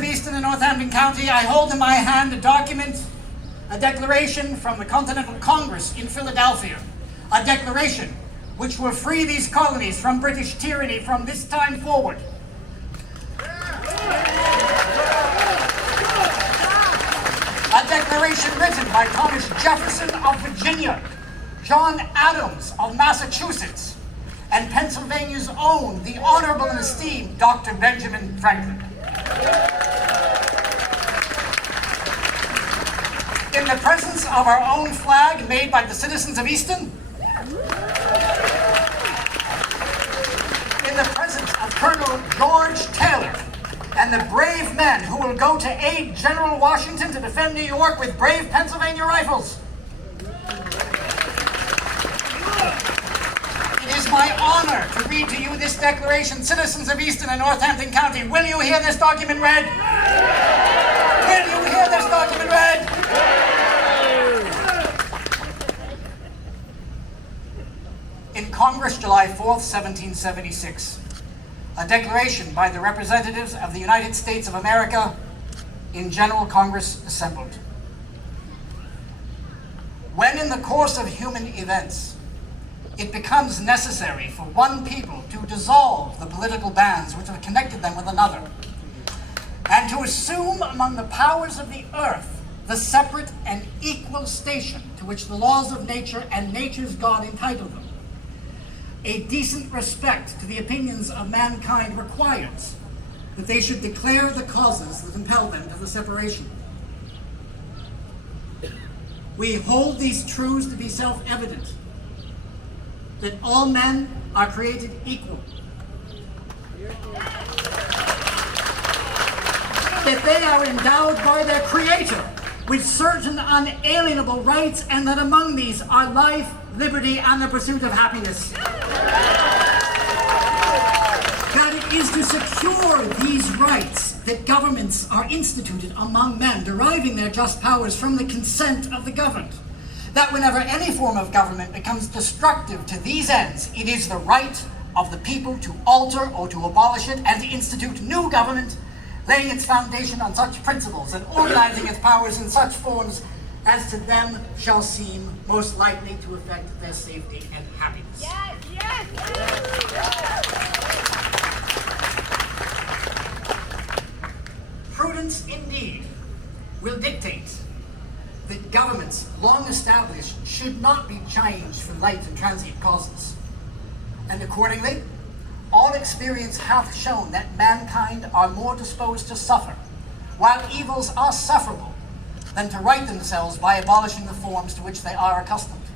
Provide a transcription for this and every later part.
of Easton and Northampton County, I hold in my hand a document, a declaration from the Continental Congress in Philadelphia, a declaration which will free these colonies from British tyranny from this time forward. A declaration written by Thomas Jefferson of Virginia, John Adams of Massachusetts, and Pennsylvania's own, the Honorable and Esteemed Dr. Benjamin Franklin. In the presence of our own flag made by the citizens of Easton, in the presence of Colonel George Taylor, and the brave men who will go to aid General Washington to defend New York with brave Pennsylvania rifles. It is my honor to read to you this declaration, citizens of Easton and Northampton County. Will you hear this document read? Will you hear this document read? In Congress, July 4th, 1776. A declaration by the representatives of the United States of America in General Congress assembled. When in the course of human events, it becomes necessary for one people to dissolve the political bands which have connected them with another, and to assume among the powers of the earth the separate and equal station to which the laws of nature and nature's God entitle them, a decent respect to the opinions of mankind requires that they should declare the causes that impel them to the separation. We hold these truths to be self-evident, that all men are created equal, that they are endowed by their Creator with certain unalienable rights, and that among these are life, liberty, and the pursuit of happiness. That it is to secure these rights that governments are instituted among men, deriving their just powers from the consent of the governed. That whenever any form of government becomes destructive to these ends, it is the right of the people to alter or to abolish it, and to institute new government, laying its foundation on such principles and organizing its powers in such forms as to them shall seem most likely to affect their safety and happiness. Yes, yes, yes. Prudence indeed will dictate that governments long established should not be changed for light and transient causes. And accordingly, all experience hath shown that mankind are more disposed to suffer, while evils are sufferable, than to right themselves by abolishing the forms to which they are accustomed.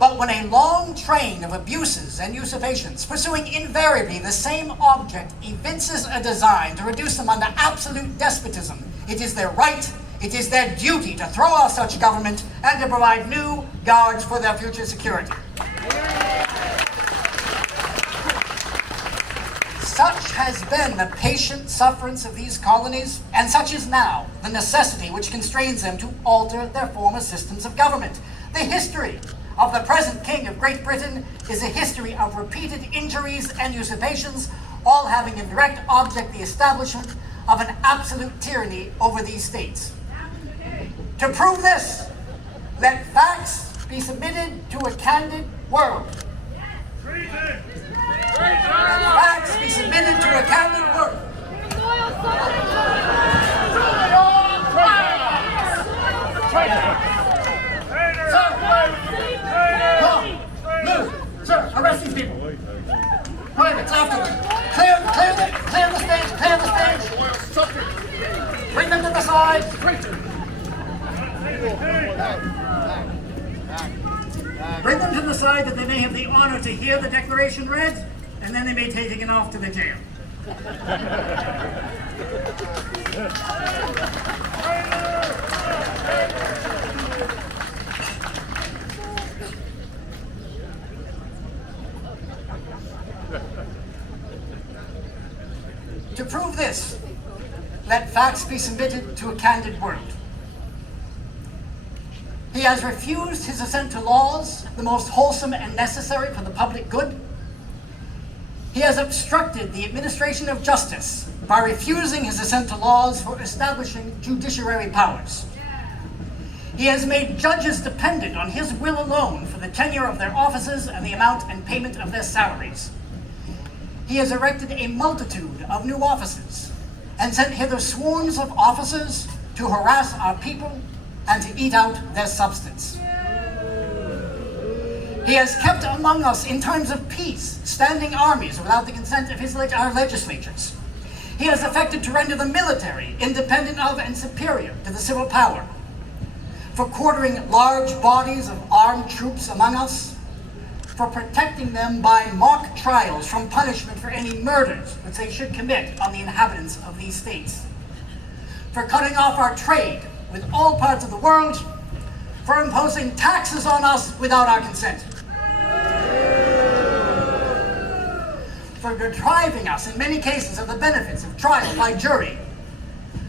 But when a long train of abuses and usurpations, pursuing invariably the same object, evinces a design to reduce them under absolute despotism, it is their right, it is their duty to throw off such government and to provide new guards for their future security. Such has been the patient sufferance of these colonies, and such is now the necessity which constrains them to alter their former systems of government. The history of the present King of Great Britain is a history of repeated injuries and usurpations, all having in direct object the establishment of an absolute tyranny over these states. To prove this, let facts be submitted to a candid world. Facts be submitted to a candid world. Sir, arrest these people. Privates, after them. Clear the stage, clear the stage. Bring them to the side. Bring them to the side that they may have the honor to hear the declaration read, and then they may take it off to the jail. To prove this, let facts be submitted to a candid world. He has refused his assent to laws, the most wholesome and necessary for the public good. He has obstructed the administration of justice, by refusing his assent to laws for establishing judiciary powers. He has made judges dependent on his will alone for the tenure of their offices and the amount and payment of their salaries. He has erected a multitude of new offices and sent hither swarms of officers to harass our people and to eat out their substance. He has kept among us in times of peace standing armies without the consent of our legislatures. He has affected to render the military independent of and superior to the civil power, for quartering large bodies of armed troops among us, for protecting them by mock trials from punishment for any murders which they should commit on the inhabitants of these states, for cutting off our trade with all parts of the world, for imposing taxes on us without our consent, for depriving us in many cases of the benefits of trial by jury,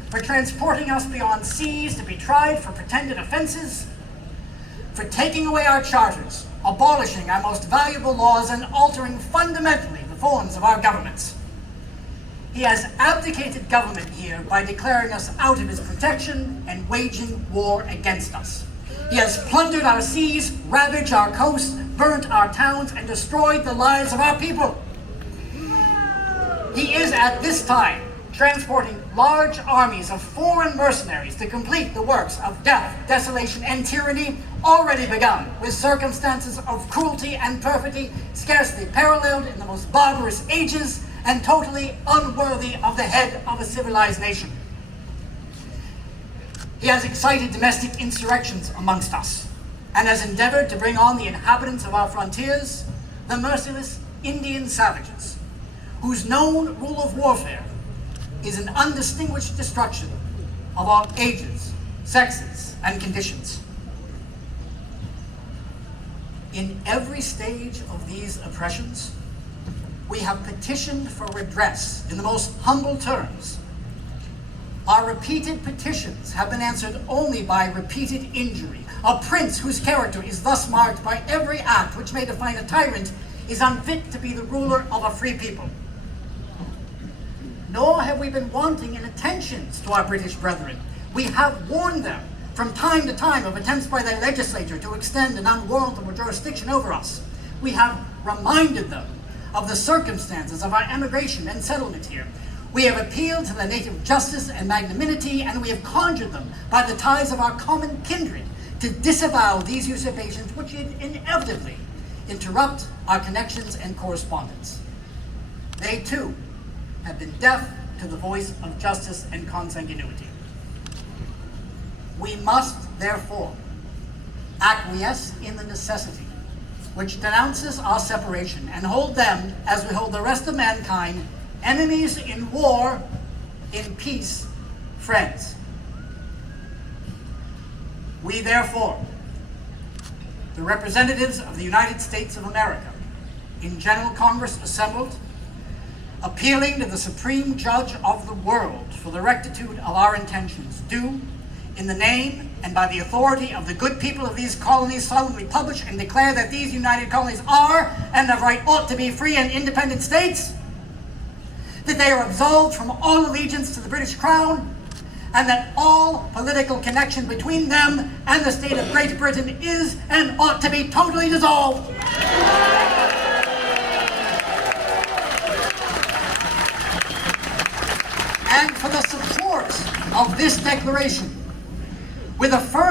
for transporting us beyond seas to be tried for pretended offenses, for taking away our charters, abolishing our most valuable laws, and altering fundamentally the forms of our governments. He has abdicated government here by declaring us out of his protection and waging war against us. He has plundered our seas, ravaged our coasts, burnt our towns, and destroyed the lives of our people. He is at this time transporting large armies of foreign mercenaries to complete the works of death, desolation, and tyranny already begun, with circumstances of cruelty and perfidy scarcely paralleled in the most barbarous ages and totally unworthy of the head of a civilized nation. He has excited domestic insurrections amongst us and has endeavored to bring on the inhabitants of our frontiers the merciless Indian savages, whose known rule of warfare is an undistinguished destruction of all ages, sexes, and conditions. In every stage of these oppressions, we have petitioned for redress in the most humble terms. Our repeated petitions have been answered only by repeated injury. A prince whose character is thus marked by every act which may define a tyrant is unfit to be the ruler of a free people. Nor have we been wanting in attentions to our British brethren. We have warned them from time to time of attempts by their legislature to extend an unwarrantable jurisdiction over us. We have reminded them of the circumstances of our emigration and settlement here. We have appealed to their native justice and magnanimity, and we have conjured them by the ties of our common kindred to disavow these usurpations which inevitably interrupt our connections and correspondence. They too have been deaf to the voice of justice and consanguinity. We must, therefore, acquiesce in the necessity which denounces our separation and hold them, as we hold the rest of mankind, enemies in war, in peace, friends. We, therefore, the representatives of the United States of America, in General Congress assembled, appealing to the Supreme Judge of the world for the rectitude of our intentions, do, in the name and by the authority of the good people of these colonies, solemnly publish and declare that these united colonies are, and of right ought to be, free and independent states, that they are absolved from all allegiance to the British Crown, and that all political connection between them and the state of Great Britain is and ought to be totally dissolved. And for the support of this declaration, with a firm